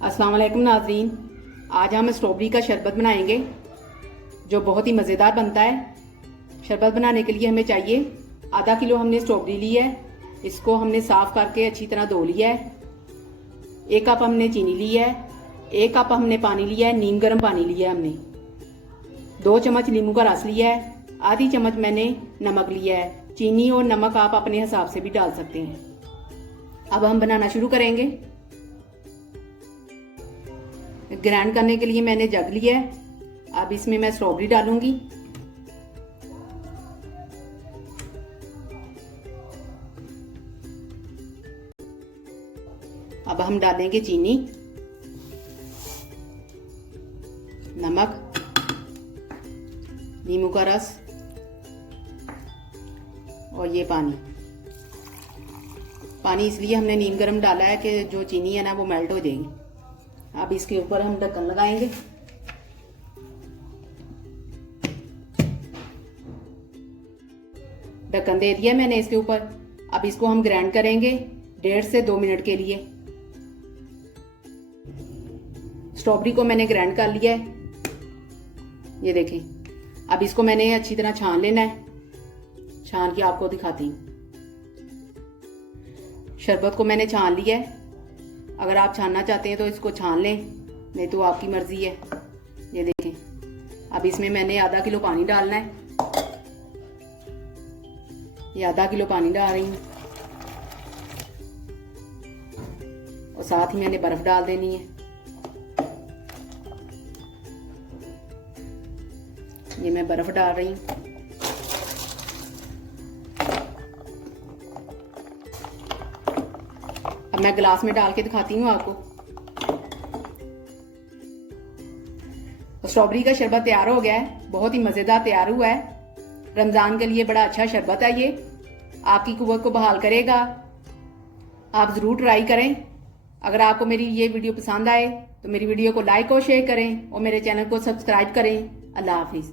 अस्सलाम वालेकुम नाज़रीन। आज हम स्ट्रॉबेरी का शरबत बनाएंगे जो बहुत ही मज़ेदार बनता है। शरबत बनाने के लिए हमें चाहिए आधा किलो हमने स्ट्रॉबेरी ली है। इसको हमने साफ़ करके अच्छी तरह धो लिया है। 1 कप हमने चीनी ली है। 1 कप हमने पानी लिया है, नीम गर्म पानी लिया है हमने। 2 चम्मच नींबू का रस लिया है। आधी चम्मच मैंने नमक लिया है। चीनी और नमक आप अपने हिसाब से भी डाल सकते हैं। अब हम बनाना शुरू करेंगे। ग्राइंड करने के लिए मैंने जग लिया है। अब इसमें मैं स्ट्रॉबेरी डालूंगी। अब हम डालेंगे चीनी, नमक, नींबू का रस और ये पानी। पानी इसलिए हमने नीम गर्म डाला है कि जो चीनी है ना वो मेल्ट हो जाएगी। अब इसके ऊपर हम ढक्कन लगाएंगे। ढक्कन दे दिया मैंने इसके ऊपर। अब इसको हम ग्राइंड करेंगे 1.5 से 2 मिनट के लिए। स्ट्रॉबेरी को मैंने ग्राइंड कर लिया है, ये देखें। अब इसको मैंने अच्छी तरह छान लेना है। छान के आपको दिखाती हूँ। शरबत को मैंने छान लिया है। अगर आप छानना चाहते हैं तो इसको छान लें, नहीं तो आपकी मर्जी है। ये देखें। अब इसमें मैंने आधा किलो पानी डालना है। ये आधा किलो पानी डाल रही हूँ और साथ ही मैंने बर्फ डाल देनी है। ये मैं बर्फ डाल रही हूँ। अब मैं गिलास में डाल के दिखाती हूँ आपको। स्ट्रॉबेरी का शरबत तैयार हो गया है। बहुत ही मजेदार तैयार हुआ है। रमजान के लिए बड़ा अच्छा शरबत है। ये आपकी कुव्वत को बहाल करेगा। आप जरूर ट्राई करें। अगर आपको मेरी ये वीडियो पसंद आए तो मेरी वीडियो को लाइक और शेयर करें और मेरे चैनल को सब्सक्राइब करें। अल्लाह हाफिज।